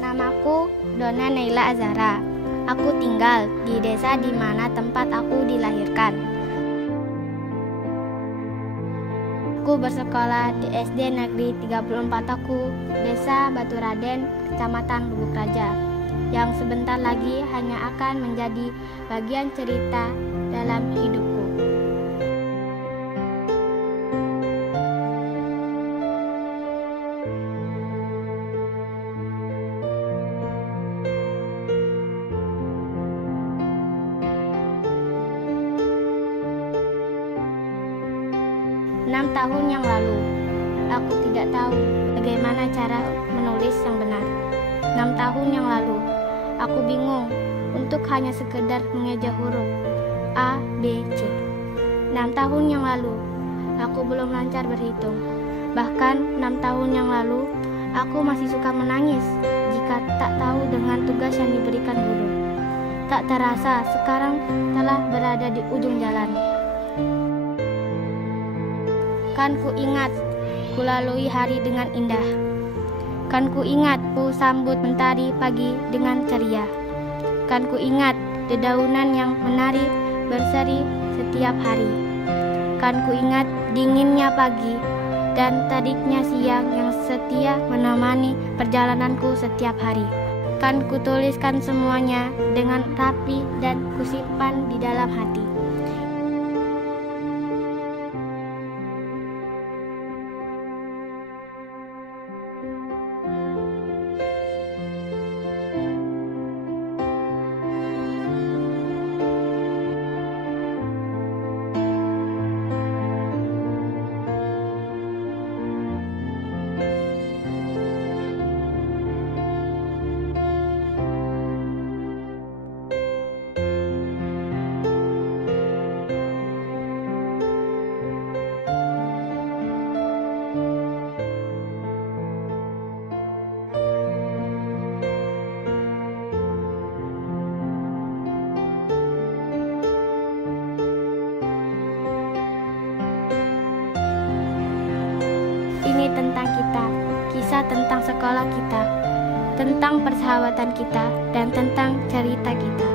Namaku Dona Neila Azhara. Aku tinggal di desa di mana tempat aku dilahirkan. Aku bersekolah di SD Negeri 34 Aku, Desa Baturaden, Kecamatan Lubuk Raja, yang sebentar lagi hanya akan menjadi bagian cerita dalam hidupku. Enam tahun yang lalu, aku tidak tahu bagaimana cara menulis yang benar. 6 tahun yang lalu, aku bingung untuk hanya sekedar mengeja huruf A, B, C. 6 tahun yang lalu, aku belum lancar berhitung. Bahkan 6 tahun yang lalu, aku masih suka menangis jika tak tahu dengan tugas yang diberikan guru. Tak terasa sekarang telah berada di ujung jalan. Kan ku ingat, ku lalui hari dengan indah. Kan ku ingat, ku sambut mentari pagi dengan ceria. Kan ku ingat, dedaunan yang menari berseri setiap hari. Kan ku ingat, dinginnya pagi dan teriknya siang yang setia menemani perjalananku setiap hari. Kan ku tuliskan semuanya dengan rapi dan ku simpan di dalam hati. Ini tentang kita, kisah tentang sekolah kita, tentang persahabatan kita, dan tentang cerita kita.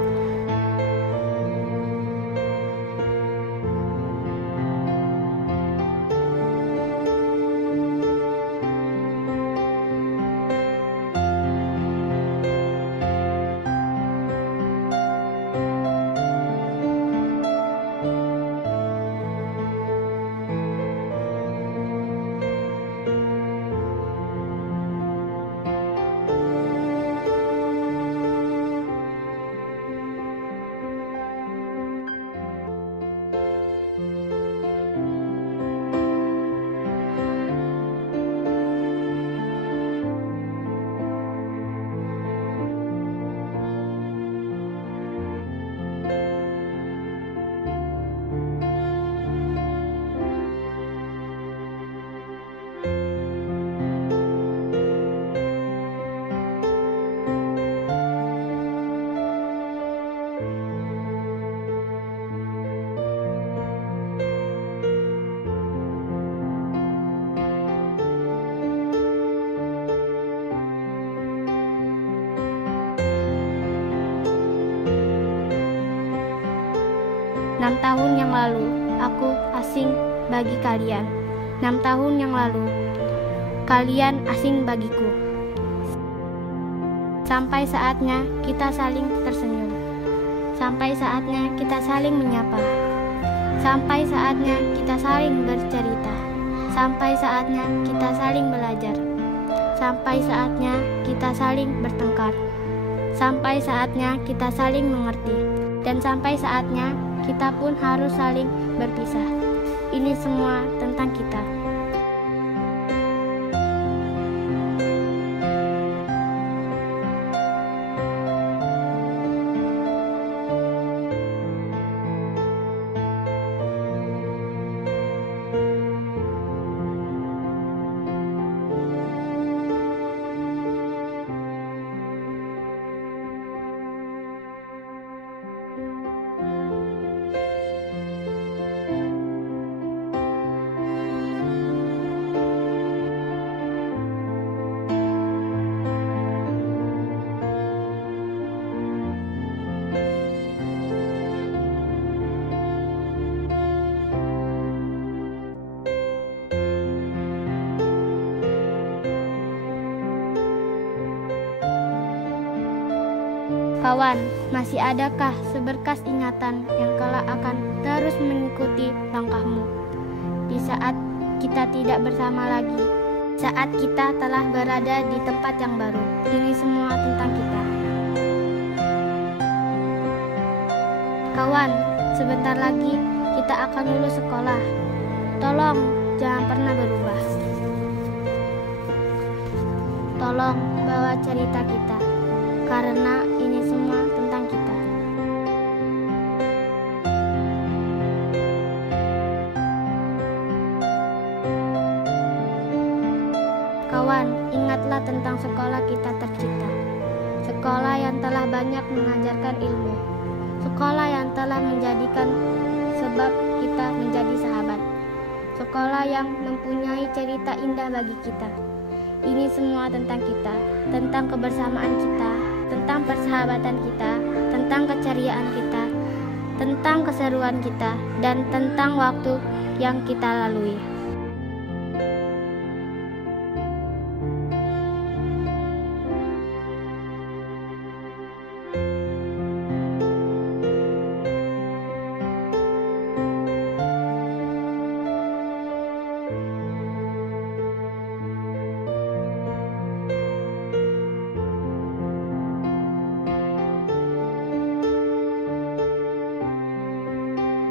Enam tahun yang lalu, aku asing bagi kalian. 6 tahun yang lalu, kalian asing bagiku. Sampai saatnya kita saling tersenyum. Sampai saatnya kita saling menyapa. Sampai saatnya kita saling bercerita. Sampai saatnya kita saling belajar. Sampai saatnya kita saling bertengkar. Sampai saatnya kita saling mengerti. Dan sampai saatnya kita pun harus saling berpisah. Ini semua tentang kita. Kawan, masih adakah seberkas ingatan yang kelak akan terus mengikuti langkahmu di saat kita tidak bersama lagi, saat kita telah berada di tempat yang baru? Ini semua tentang kita. Kawan, sebentar lagi kita akan lulus sekolah. Tolong jangan pernah berubah. Tolong bawa cerita kita, karena ini semua tentang kita. Kawan, ingatlah tentang sekolah kita tercinta. Sekolah yang telah banyak mengajarkan ilmu. Sekolah yang telah menjadikan sebab kita menjadi sahabat. Sekolah yang mempunyai cerita indah bagi kita. Ini semua tentang kita, tentang kebersamaan kita, tentang persahabatan kita, tentang keceriaan kita, tentang keseruan kita, dan tentang waktu yang kita lalui.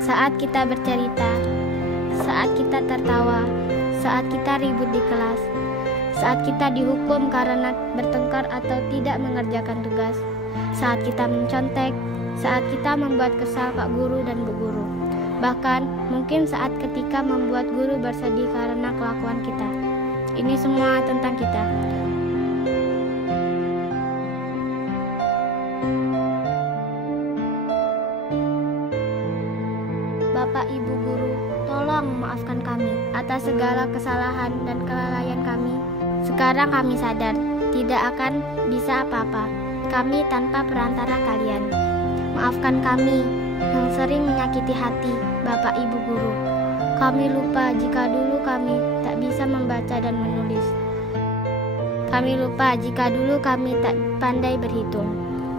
Saat kita bercerita, saat kita tertawa, saat kita ribut di kelas, saat kita dihukum karena bertengkar atau tidak mengerjakan tugas, saat kita mencontek, saat kita membuat kesal Pak Guru dan Bu Guru, bahkan mungkin saat ketika membuat guru bersedih karena kelakuan kita. Ini semua tentang kita. Bapak Ibu Guru, tolong maafkan kami atas segala kesalahan dan kelalaian kami. Sekarang kami sadar tidak akan bisa apa-apa kami tanpa perantara kalian. Maafkan kami yang sering menyakiti hati Bapak Ibu Guru. Kami lupa jika dulu kami tak bisa membaca dan menulis. Kami lupa jika dulu kami tak pandai berhitung.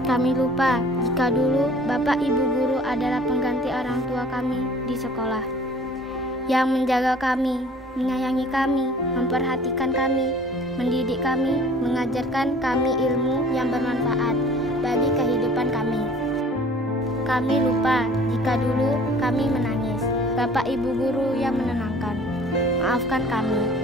Kami lupa jika dulu Bapak Ibu Guru adalah pengganti orang tua kami di sekolah, yang menjaga kami, menyayangi kami, memperhatikan kami, mendidik kami, mengajarkan kami ilmu yang bermanfaat bagi kehidupan kami. Kami lupa jika dulu kami menangis, Bapak Ibu Guru yang menenangkan. Maafkan kami.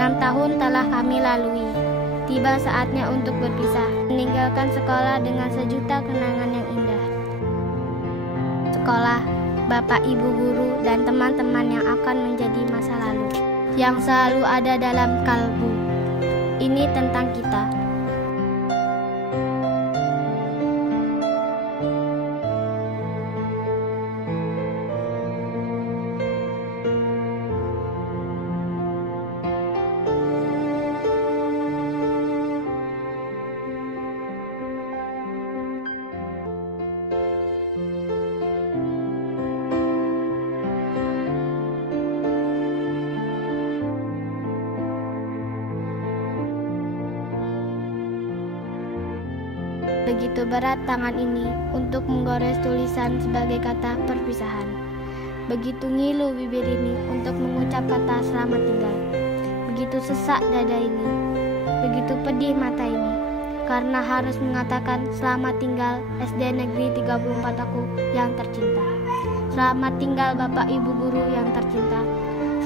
Enam tahun telah kami lalui. Tiba saatnya untuk berpisah, meninggalkan sekolah dengan sejuta kenangan yang indah. Sekolah, Bapak Ibu Guru, dan teman-teman yang akan menjadi masa lalu, yang selalu ada dalam kalbu. Ini tentang kita. Begitu berat tangan ini untuk menggores tulisan sebagai kata perpisahan. Begitu ngilu bibir ini untuk mengucap kata selamat tinggal. Begitu sesak dada ini, begitu pedih mata ini, karena harus mengatakan selamat tinggal SD Negeri 34 aku yang tercinta. Selamat tinggal Bapak Ibu Guru yang tercinta.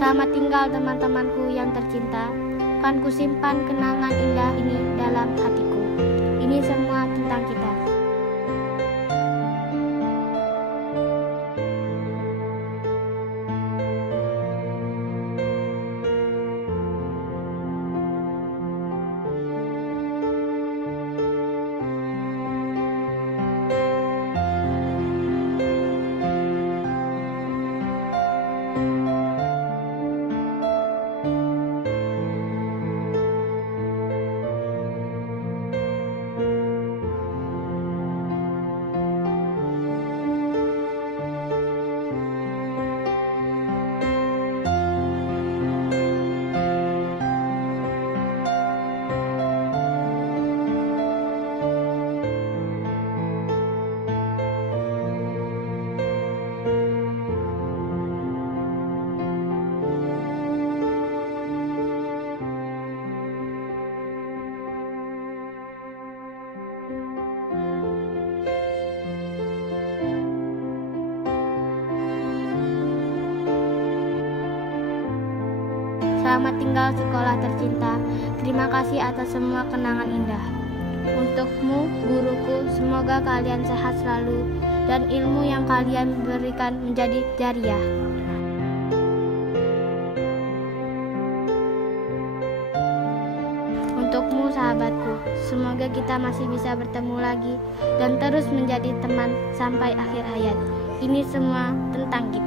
Selamat tinggal teman-temanku yang tercinta. Kan kusimpan kenangan indah ini dalam hatiku. Ini semua tentang kita. Selamat tinggal sekolah tercinta. Terima kasih atas semua kenangan indah. Untukmu, guruku, semoga kalian sehat selalu dan ilmu yang kalian berikan menjadi jariah. Untukmu, sahabatku, semoga kita masih bisa bertemu lagi dan terus menjadi teman sampai akhir hayat. Ini semua tentang kita.